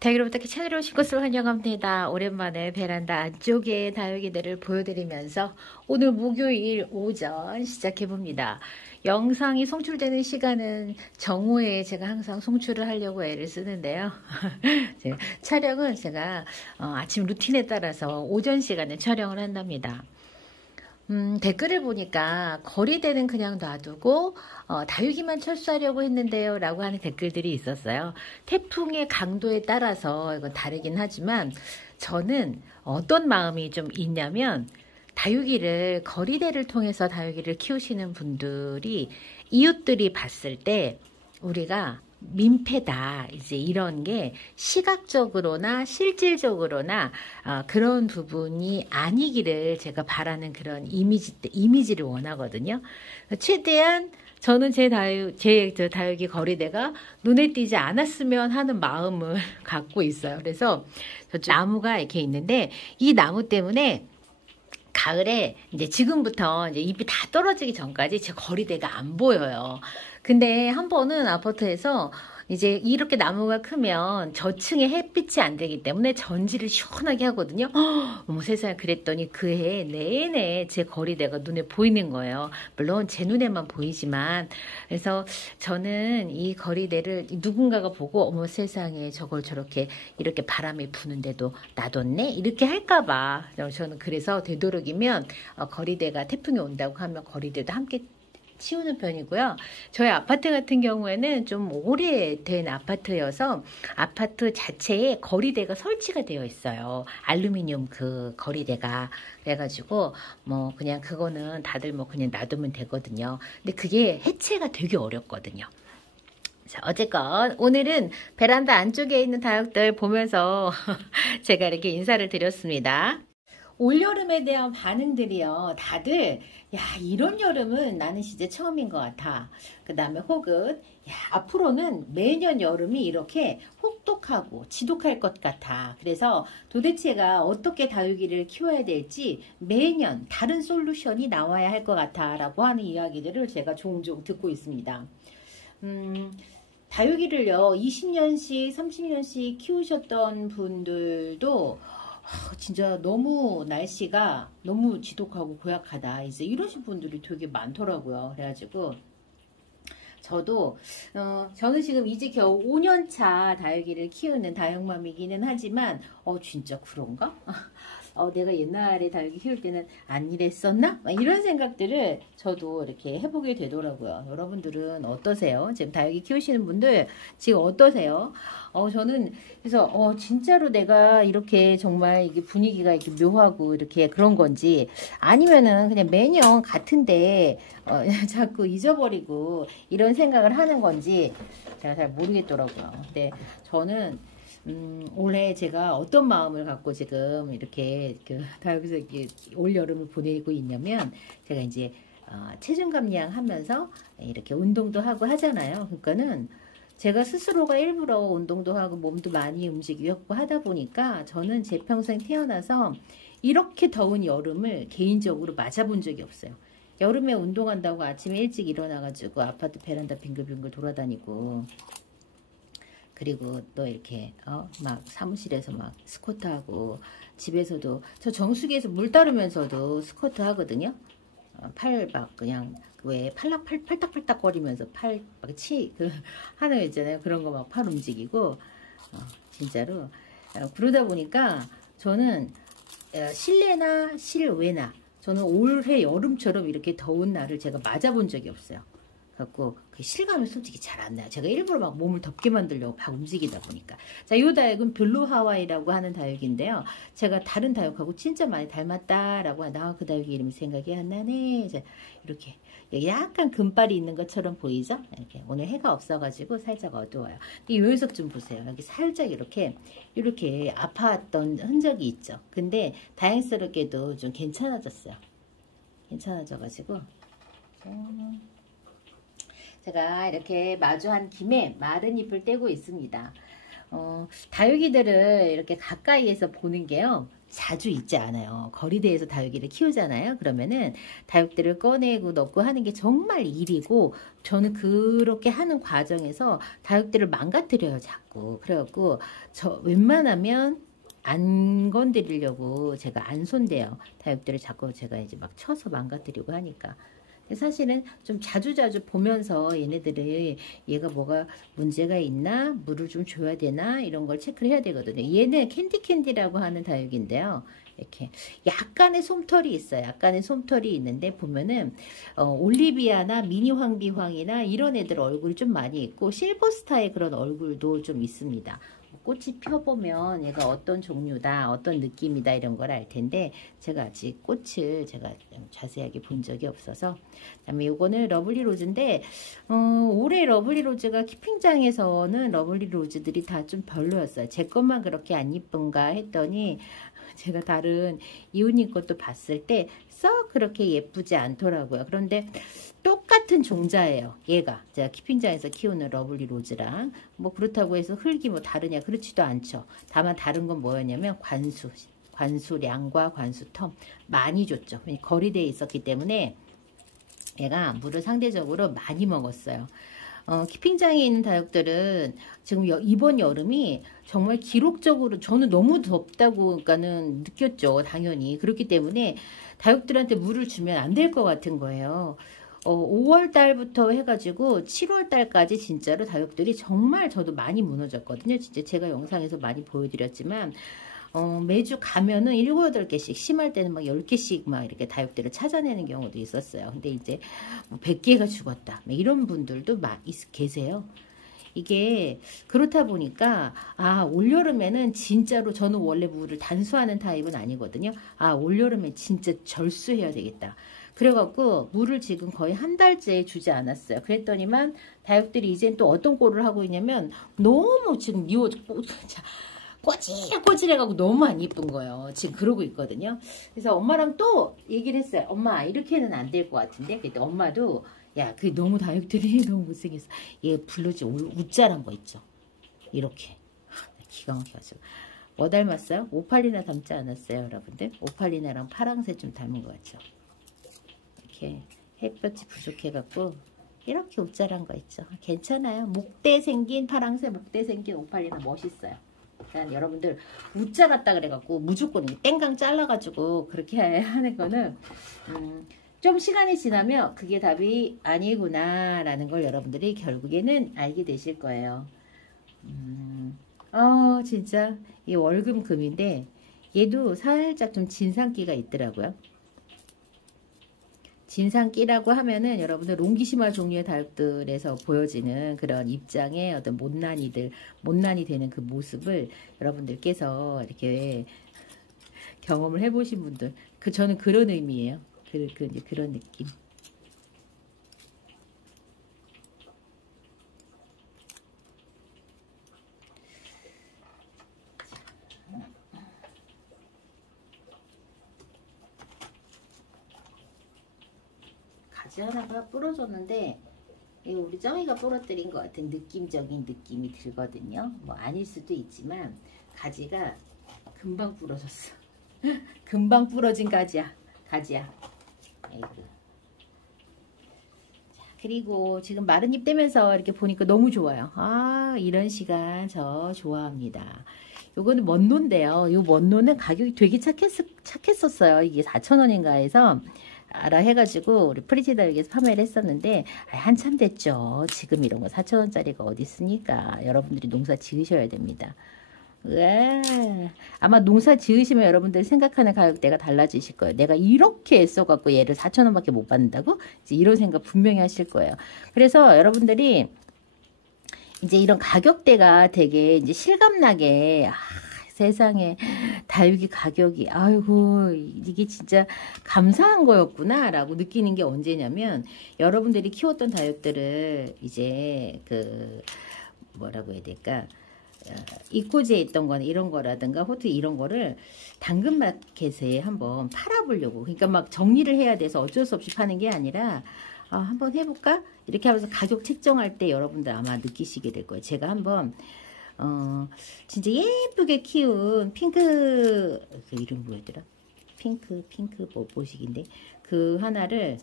다육이로부터 찾아오신 것을 환영합니다. 오랜만에 베란다 안쪽에 다육이들을 보여드리면서 오늘 목요일 오전 시작해봅니다. 영상이 송출되는 시간은 정오에 제가 항상 송출을 하려고 애를 쓰는데요. 촬영은 제가 아침 루틴에 따라서 오전 시간에 촬영을 한답니다. 댓글을 보니까 거리대는 그냥 놔두고 다육이만 철수하려고 했는데요 라고 하는 댓글들이 있었어요. 태풍의 강도에 따라서 이건 다르긴 하지만 저는 어떤 마음이 좀 있냐면 다육이를 거리대를 통해서 다육이를 키우시는 분들이 이웃들이 봤을 때 우리가 민폐다 이제 이런 게 시각적으로나 실질적으로나 그런 부분이 아니기를 제가 바라는 그런 이미지를 원하거든요. 최대한 저는 제 다육이 거리대가 눈에 띄지 않았으면 하는 마음을 갖고 있어요. 그래서 저쪽 나무가 이렇게 있는데 이 나무 때문에 가을에 이제 지금부터 이제 잎이 다 떨어지기 전까지 제 거리대가 안 보여요. 근데 한 번은 아파트에서 이제 이렇게 나무가 크면 저층에 햇빛이 안 되기 때문에 전지를 시원하게 하거든요. 어머 세상에 그랬더니 그 해 내내 제 거리대가 눈에 보이는 거예요. 물론 제 눈에만 보이지만 그래서 저는 이 거리대를 누군가가 보고 어머 세상에 저걸 저렇게 이렇게 바람이 부는데도 놔뒀네? 이렇게 할까봐 저는 그래서 되도록이면 거리대가 태풍이 온다고 하면 거리대도 함께 치우는 편이고요. 저희 아파트 같은 경우에는 좀 오래된 아파트여서 아파트 자체에 거리대가 설치가 되어 있어요. 알루미늄 그 거리대가. 그래가지고 뭐 그냥 그거는 다들 뭐 그냥 놔두면 되거든요. 근데 그게 해체가 되게 어렵거든요. 자, 어쨌건 오늘은 베란다 안쪽에 있는 다육들 보면서 제가 이렇게 인사를 드렸습니다. 올여름에 대한 반응들이요. 다들 야 이런 여름은 나는 진짜 처음인 것 같아. 그 다음에 혹은 야 앞으로는 매년 여름이 이렇게 혹독하고 지독할 것 같아. 그래서 도대체가 어떻게 다육이를 키워야 될지 매년 다른 솔루션이 나와야 할 것 같아 라고 하는 이야기들을 제가 종종 듣고 있습니다. 다육이를요 20년씩 30년씩 키우셨던 분들도 진짜 너무 날씨가 너무 지독하고 고약하다 이제 이러신 분들이 되게 많더라고요. 그래가지고 저는 지금 이제 겨우 5년차 다육이를 키우는 다육맘이기는 하지만 진짜 그런가? 내가 옛날에 다육이 키울 때는 안 이랬었나? 이런 생각들을 저도 이렇게 해보게 되더라고요. 여러분들은 어떠세요? 지금 다육이 키우시는 분들 지금 어떠세요? 저는 그래서 진짜로 내가 이렇게 정말 이게 분위기가 이렇게 묘하고 이렇게 그런 건지 아니면은 그냥 매년 같은데 자꾸 잊어버리고 이런 생각을 하는 건지 제가 잘 모르겠더라고요. 근데 저는 올해 제가 어떤 마음을 갖고 지금 이렇게 다육에서 올 여름을 보내고 있냐면 제가 이제 체중 감량 하면서 이렇게 운동도 하고 하잖아요. 그러니까는 제가 스스로가 일부러 운동도 하고 몸도 많이 움직이고 하다 보니까 저는 제 평생 태어나서 이렇게 더운 여름을 개인적으로 맞아본 적이 없어요. 여름에 운동한다고 아침에 일찍 일어나가지고 아파트 베란다 빙글빙글 돌아다니고 그리고 또 이렇게 막 사무실에서 막 스쿼트 하고 집에서도 저 정수기에서 물 따르면서도 스쿼트 하거든요. 팔 막 그냥 왜 팔딱팔딱 거리면서 팔 막 하는 거 있잖아요. 그런 거 막 팔 움직이고 진짜로 그러다 보니까 저는 실내나 실외나 저는 올해 여름처럼 이렇게 더운 날을 제가 맞아본 적이 없어요. 갖고 그 실감이 솔직히 잘 안 나요. 제가 일부러 막 몸을 덥게 만들려고 막 움직이다 보니까. 자, 이 다육은 블루 하와이라고 하는 다육인데요. 제가 다른 다육하고 진짜 많이 닮았다라고 하나 그 다육이 이름이 생각이 안 나네. 이제 이렇게 여기 약간 금발이 있는 것처럼 보이죠? 이렇게 오늘 해가 없어가지고 살짝 어두워요. 이 녀석 좀 보세요. 여기 살짝 이렇게 아팠던 흔적이 있죠. 근데 다행스럽게도 좀 괜찮아졌어요. 괜찮아져가지고. 제가 이렇게 마주한 김에 마른 잎을 떼고 있습니다. 다육이들을 이렇게 가까이에서 보는 게요. 자주 있지 않아요. 거리대에서 다육이를 키우잖아요. 그러면은 다육들을 꺼내고 넣고 하는 게 정말 일이고, 저는 그렇게 하는 과정에서 다육들을 망가뜨려요, 자꾸. 그래갖고 저 웬만하면 안 건드리려고 제가 안 손대요. 다육들을 자꾸 제가 이제 막 쳐서 망가뜨리고 하니까. 사실은 좀 자주자주 보면서 얘네들이 얘가 뭐가 문제가 있나, 물을 좀 줘야 되나, 이런 걸 체크를 해야 되거든요. 얘는 캔디라고 하는 다육인데요. 이렇게 약간의 솜털이 있어요. 약간의 솜털이 있는데 보면은 올리비아나 미니 황비황이나 이런 애들 얼굴이 좀 많이 있고, 실버스타의 그런 얼굴도 좀 있습니다. 꽃이 펴보면 얘가 어떤 종류다, 어떤 느낌이다, 이런 걸 알 텐데, 제가 아직 꽃을 제가 자세하게 본 적이 없어서. 그다음에 요거는 러블리 로즈인데, 올해 러블리 로즈가 키핑장에서는 러블리 로즈들이 다 좀 별로였어요. 제 것만 그렇게 안 이쁜가 했더니, 제가 다른 이웃님 것도 봤을 때 썩 그렇게 예쁘지 않더라고요. 그런데 똑같은 종자예요. 얘가 제가 키핑장에서 키우는 러블리 로즈랑 뭐 그렇다고 해서 흙이 뭐 다르냐, 그렇지도 않죠. 다만 다른 건 뭐였냐면 관수량과 관수텀 많이 줬죠. 거리대에 있었기 때문에 얘가 물을 상대적으로 많이 먹었어요. 키핑장에 있는 다육들은 지금 이번 여름이 정말 기록적으로, 저는 너무 덥다고 그러니까는 느꼈죠. 당연히. 그렇기 때문에 다육들한테 물을 주면 안 될 것 같은 거예요. 5월 달부터 해가지고 7월 달까지 진짜로 다육들이 정말 저도 많이 무너졌거든요. 진짜 제가 영상에서 많이 보여드렸지만, 매주 가면은 7, 8개씩, 심할 때는 막 10개씩 막 이렇게 다육들을 찾아내는 경우도 있었어요. 근데 이제 뭐 100개가 죽었다, 이런 분들도 계세요. 이게 그렇다 보니까, 올여름에는 진짜로, 저는 원래 물을 단수하는 타입은 아니거든요. 올여름에 진짜 절수해야 되겠다. 그래갖고 물을 지금 거의 한 달째 주지 않았어요. 그랬더니만 다육들이 이젠 또 어떤 꼴을 하고 있냐면, 너무 지금 꼬질꼬질해가지고 너무 안 이쁜 거예요. 지금 그러고 있거든요. 그래서 엄마랑 또 얘기를 했어요. 엄마, 이렇게는 안 될 것 같은데. 그때 엄마도, 야, 그게 너무 다육들이 너무 못생겼어. 얘 블루지 우짜란 거 있죠. 이렇게 기가 막혀가지고. 뭐 닮았어요? 오팔리나 닮지 않았어요, 여러분들? 오팔리나랑 파랑새 좀 닮은 것 같죠. 이렇게 햇볕이 부족해갖고 이렇게 우짜란 거 있죠. 괜찮아요. 목대 생긴 파랑새, 목대 생긴 오팔리나 멋있어요. 그러니까 여러분들 우짜 같다 그래갖고 무조건 땡강 잘라가지고 그렇게 하는 거는 좀 시간이 지나면 그게 답이 아니구나 라는 걸 여러분들이 결국에는 알게 되실 거예요. 진짜 이 월금금인데 얘도 살짝 좀 진상기가 있더라고요. 진상기라고 하면은 여러분들 롱기시마 종류의 다육들에서 보여지는 그런 입장의 어떤 못난이 되는 그 모습을 여러분들께서 이렇게 경험을 해보신 분들, 저는 그런 의미예요. 이제 그런 느낌. 가지 하나가 부러졌는데, 이거 우리 정이가 부러뜨린 것 같은 느낌적인 느낌이 들거든요. 뭐 아닐 수도 있지만 가지가 금방 부러졌어. 금방 부러진 가지야. 아이고. 자, 그리고 지금 마른 잎 떼면서 이렇게 보니까 너무 좋아요. 이런 시간 저 좋아합니다. 요거는 먼노인데요. 요 먼노는 가격이 되게 착했었어요. 이게 4,000원인가 해서 해가지고 우리 프리지다육에서 판매를 했었는데, 한참 됐죠. 지금 이런 거 4,000원짜리가 어디 있습니까? 여러분들이 농사 지으셔야 됩니다. 아마 농사 지으시면 여러분들 생각하는 가격대가 달라지실 거예요. 내가 이렇게 애써갖고 얘를 4,000원밖에 못 받는다고? 이제 이런 생각 분명히 하실 거예요. 그래서 여러분들이 이제 이런 가격대가 되게 이제 실감나게, 세상에 다육이 가격이, 아이고 이게 진짜 감사한 거였구나 라고 느끼는 게 언제냐면, 여러분들이 키웠던 다육들을 이제 뭐라고 해야 될까, 이코지에 있던 거나 이런 거라든가 호트 이런 거를 당근마켓에 한번 팔아보려고, 그러니까 막 정리를 해야 돼서 어쩔 수 없이 파는 게 아니라, 한번 해볼까? 이렇게 하면서 가격 책정할 때 여러분들 아마 느끼시게 될 거예요. 제가 한번 진짜 예쁘게 키운 핑크, 그 이름 뭐였더라? 핑크 보식인데, 그 하나를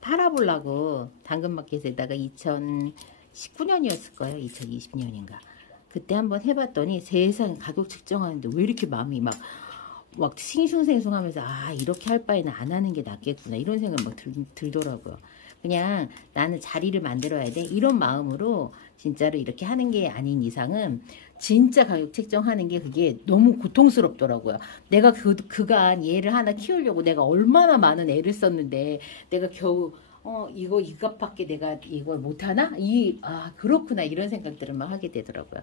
팔아보려고 당근마켓에다가 2019년이었을 거예요. 2020년인가. 그때 한번 해봤더니 세상 가격 측정하는데 왜 이렇게 마음이 막 싱숭생숭하면서 아 이렇게 할 바에는 안 하는 게 낫겠구나 이런 생각 막 들더라고요. 그냥 나는 자리를 만들어야 돼 이런 마음으로 진짜로 이렇게 하는 게 아닌 이상은 진짜 가격 책정하는 게 그게 너무 고통스럽더라고요. 내가 그간 얘를 하나 키우려고 내가 얼마나 많은 애를 썼는데 내가 겨우 이거 이것밖에 내가 이걸 못하나? 그렇구나 이런 생각들을 막 하게 되더라고요.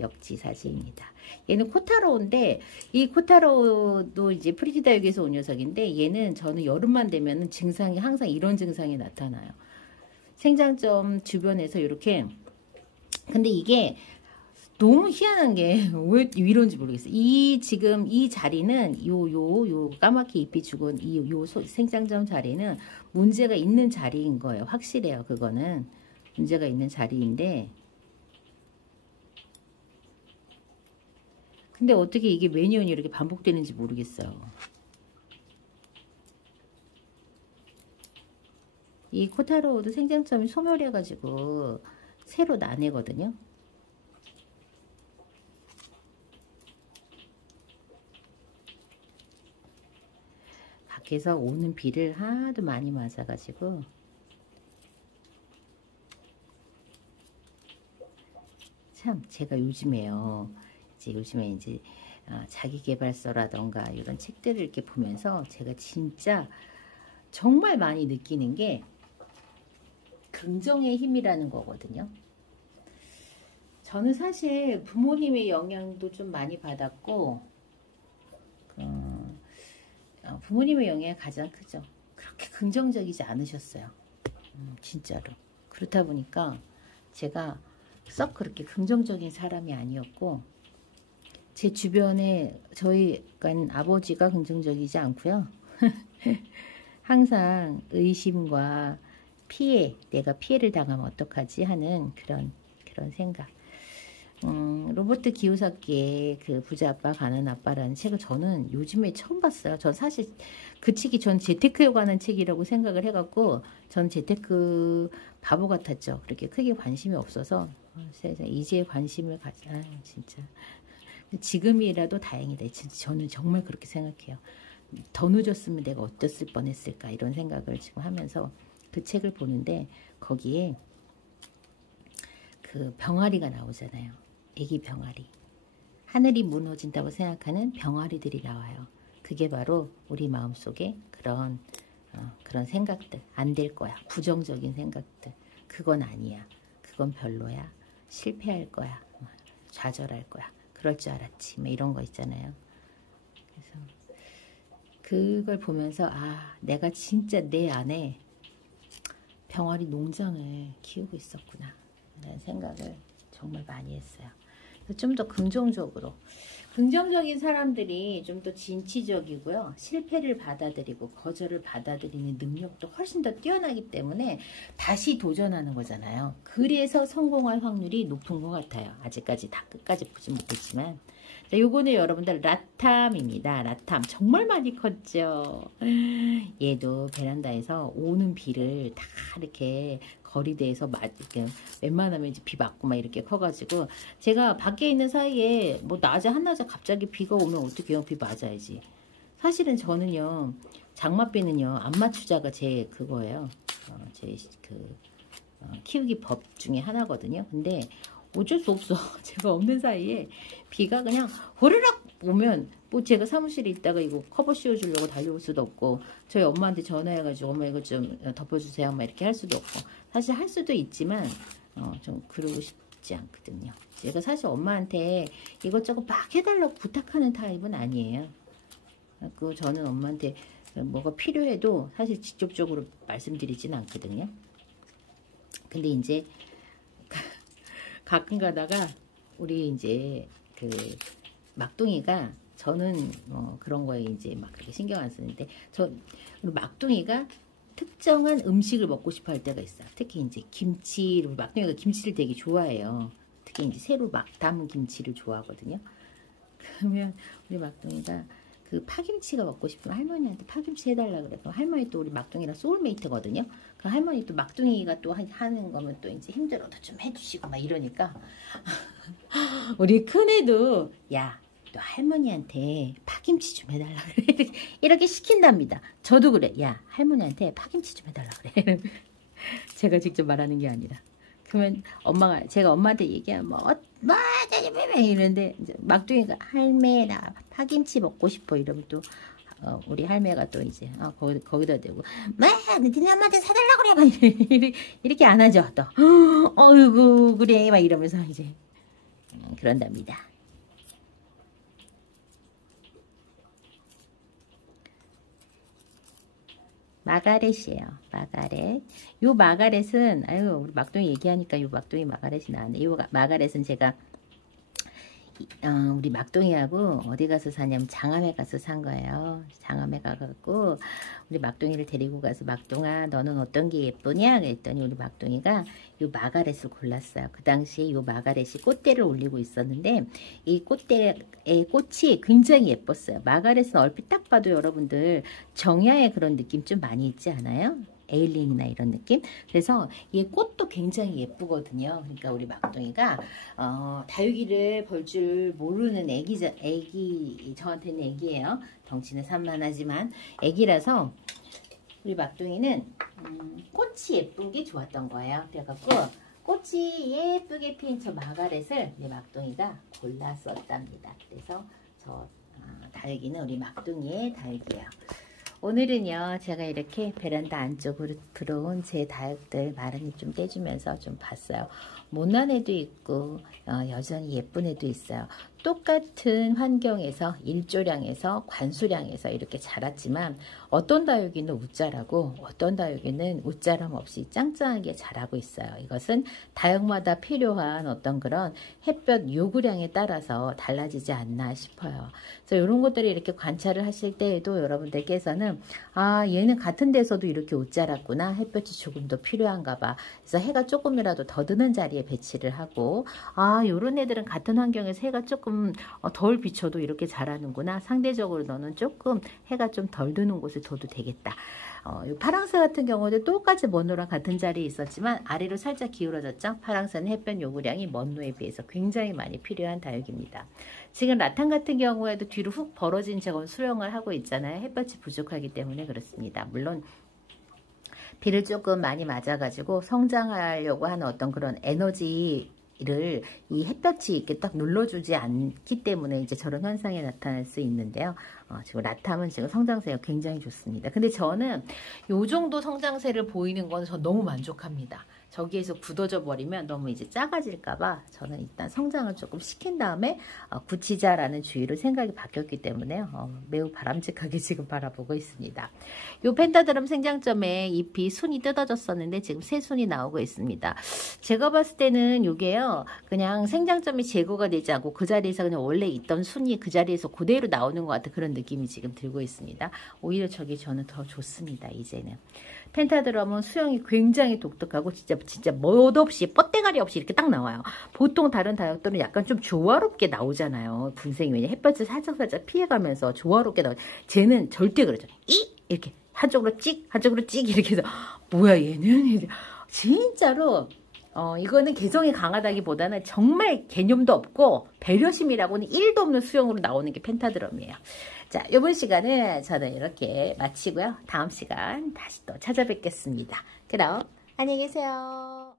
역지사지입니다. 얘는 코타로우인데 이 코타로우도 이제 프리지다육에서 온 녀석인데 얘는 저는 여름만 되면 증상이 항상 이런 증상이 나타나요. 생장점 주변에서 이렇게 근데 이게 너무 희한한 게 왜 이런지 모르겠어요. 지금 이 자리는 요 까맣게 잎이 죽은 요 생장점 자리는 문제가 있는 자리인 거예요. 확실해요. 그거는 문제가 있는 자리인데 근데 어떻게 이게 매년 이렇게 반복되는지 모르겠어요. 이 코타로우도 생장점이 소멸해가지고 새로 나내거든요. 밖에서 오는 비를 하도 많이 맞아가지고 참 제가 요즘에 이제 자기계발서라던가 이런 책들을 이렇게 보면서 제가 진짜 정말 많이 느끼는 게 긍정의 힘이라는 거거든요. 저는 사실 부모님의 영향도 좀 많이 받았고 부모님의 영향이 가장 크죠. 그렇게 긍정적이지 않으셨어요. 진짜로. 그렇다 보니까 제가 썩 그렇게 긍정적인 사람이 아니었고 제 주변에 저희 아버지가 긍정적이지 않고요. 항상 의심과 피해, 내가 피해를 당하면 어떡하지 하는 그런 생각. 로버트 기요사키의 그 부자 아빠 가난 아빠라는 책을 저는 요즘에 처음 봤어요. 전 사실 그 책이 전 재테크에 관한 책이라고 생각을 해갖고 전 재테크 바보 같았죠. 그렇게 크게 관심이 없어서 세상에 이제 관심을 가져. 진짜 지금이라도 다행이다. 저는 정말 그렇게 생각해요. 더 늦었으면 내가 어땠을 뻔했을까 이런 생각을 지금 하면서 그 책을 보는데 거기에 그 병아리가 나오잖아요. 애기 병아리. 하늘이 무너진다고 생각하는 병아리들이 나와요. 그게 바로 우리 마음속에 그런 생각들. 안 될 거야. 부정적인 생각들. 그건 아니야. 그건 별로야. 실패할 거야. 좌절할 거야. 그럴 줄 알았지. 뭐 이런 거 있잖아요. 그래서 그걸 보면서 내가 진짜 내 안에 병아리 농장을 키우고 있었구나. 라는 생각을 정말 많이 했어요. 좀 더 긍정적인 사람들이 좀 더 진취적이고요. 실패를 받아들이고 거절을 받아들이는 능력도 훨씬 더 뛰어나기 때문에 다시 도전하는 거잖아요. 그래서 성공할 확률이 높은 것 같아요. 아직까지 다 끝까지 보지 못했지만 자, 요거는 여러분들 라탐입니다. 라탐 정말 많이 컸죠. 얘도 베란다에서 오는 비를 다 이렇게 거리대에서 이렇게 웬만하면 이제 비 맞고 막 이렇게 커가지고 제가 밖에 있는 사이에 뭐 낮에 한낮에 갑자기 비가 오면 어떻게 해요? 비 맞아야지. 사실은 저는요 장맛비는요 안 맞추자가 제 그거예요. 제 키우기 법 중에 하나거든요. 근데 어쩔 수 없어. 제가 없는 사이에 비가 그냥 호르락 오면 뭐 제가 사무실에 있다가 이거 커버 씌워주려고 달려올 수도 없고 저희 엄마한테 전화해가지고 엄마 이거 좀 덮어주세요 막 이렇게 할 수도 없고 사실 할 수도 있지만 좀 그러고 싶지 않거든요. 제가 사실 엄마한테 이것저것 막 해달라고 부탁하는 타입은 아니에요. 그 저는 엄마한테 뭐가 필요해도 사실 직접적으로 말씀드리진 않거든요. 근데 이제 가끔 가다가 우리 이제 그 막둥이가 저는 그런 거에 이제 막 그렇게 신경 안 쓰는데 막둥이가 특정한 음식을 먹고 싶어 할 때가 있어요. 특히 이제 김치, 막둥이가 김치를 되게 좋아해요. 맛있게 이제 새로 막 담은 김치를 좋아하거든요. 그러면 우리 막둥이가 그 파김치가 먹고 싶으면 할머니한테 파김치 해달라 그래. 그럼 할머니 또 우리 막둥이랑 소울메이트거든요. 그 할머니 또 막둥이가 또 하는 거면 또 이제 힘들어도 좀 해주시고 막 이러니까 우리 큰애도 야, 너 할머니한테 파김치 좀 해달라 그래. 이렇게 시킨답니다. 저도 그래. 야, 할머니한테 파김치 좀 해달라 그래. 제가 직접 말하는 게 아니라. 그러면 제가 엄마한테 얘기하면 이러는데 이제 막둥이가 할매 나 파김치 먹고 싶어 이러면 또 우리 할매가 또 이제 거기다 대고 니네 엄마한테 사달라 그래 막 이렇게 안 하죠. 또 어이구 그래 막 이러면서 이제 그런답니다. 마가렛이에요. 마가렛. 요 마가렛은 아유 우리 막둥이 얘기하니까 요 막둥이 마가렛이 나왔네. 요 마가렛은 제가 우리 막둥이하고 어디 가서 사냐면 장암에 가서 산 거예요. 장암에 가갖고 우리 막둥이를 데리고 가서 막둥아 너는 어떤 게 예쁘냐 그랬더니 우리 막둥이가 요 마가렛을 골랐어요. 그 당시에 요 마가렛이 꽃대를 올리고 있었는데 이 꽃대의 꽃이 굉장히 예뻤어요. 마가렛은 얼핏 딱 봐도 여러분들 정야의 그런 느낌 좀 많이 있지 않아요? 에일린이나 이런 느낌. 그래서 얘 꽃도 굉장히 예쁘거든요. 그러니까 우리 막둥이가 다육이를 볼 줄 모르는 애기 저한테는 애기예요. 덩치는 산만하지만 애기라서 우리 막둥이는 꽃이 예쁜 게 좋았던 거예요. 그래갖고 꽃이 예쁘게 핀 저 마가렛을 우리 막둥이가 골랐었답니다. 그래서 저 다육이는 우리 막둥이의 다육이에요. 오늘은요 제가 이렇게 베란다 안쪽으로 들어온 제 다육들 마른잎 좀 떼주면서 좀 봤어요. 못난 애도 있고 여전히 예쁜 애도 있어요. 똑같은 환경에서 일조량에서 관수량에서 이렇게 자랐지만 어떤 다육이는 웃자라고 어떤 다육이는 웃자람 없이 짱짱하게 자라고 있어요. 이것은 다육마다 필요한 어떤 그런 햇볕 요구량에 따라서 달라지지 않나 싶어요. 그래서 이런 것들을 이렇게 관찰을 하실 때에도 여러분들께서는 얘는 같은 데서도 이렇게 옷 자랐구나. 햇볕이 조금 더 필요한가 봐. 그래서 해가 조금이라도 더 드는 자리에 배치를 하고 요런 애들은 같은 환경에서 해가 조금 덜 비춰도 이렇게 자라는구나. 상대적으로 너는 조금 해가 좀 덜 드는 곳에 둬도 되겠다. 이 파랑새 같은 경우도 똑같이 먼노랑 같은 자리에 있었지만 아래로 살짝 기울어졌죠. 파랑새는 햇볕 요구량이 먼노에 비해서 굉장히 많이 필요한 다육입니다. 지금 라탄 같은 경우에도 뒤로 훅 벌어진 저건 수영을 하고 있잖아요. 햇볕이 부족하기 때문에 그렇습니다. 물론 비를 조금 많이 맞아가지고 성장하려고 하는 어떤 그런 에너지를 이 햇볕이 이렇게 딱 눌러주지 않기 때문에 이제 저런 현상이 나타날 수 있는데요. 지금 라탐은 지금 성장세가 굉장히 좋습니다. 근데 저는 요 정도 성장세를 보이는 건 저 너무 만족합니다. 저기에서 굳어져 버리면 너무 이제 작아질까봐 저는 일단 성장을 조금 시킨 다음에 굳히자라는 주의로 생각이 바뀌었기 때문에 매우 바람직하게 지금 바라보고 있습니다. 요 펜타드럼 생장점에 잎이 순이 뜯어졌었는데 지금 새 순이 나오고 있습니다. 제가 봤을 때는 요게요 그냥 생장점이 제거가 되지 않고 그 자리에서 그냥 원래 있던 순이 그 자리에서 그대로 나오는 것 같은 그런 느낌이 지금 들고 있습니다. 오히려 저게 저는 더 좋습니다. 이제는 펜타드럼은 수영이 굉장히 독특하고 진짜 멋없이 뻗대가리 없이 이렇게 딱 나와요. 보통 다른 다육들은 약간 좀 조화롭게 나오잖아요. 분생이 왜냐 햇볕을 살짝 피해가면서 조화롭게 나오죠. 쟤는 절대 그러죠. 이렇게 한쪽으로 찍 한쪽으로 찍 이렇게 해서 뭐야 얘는 진짜로 이거는 개성이 강하다기보다는 정말 개념도 없고 배려심이라고는 1도 없는 수영으로 나오는 게 펜타드럼이에요. 자, 이번 시간은 저는 이렇게 마치고요. 다음 시간 다시 또 찾아뵙겠습니다. 그럼 안녕히 계세요.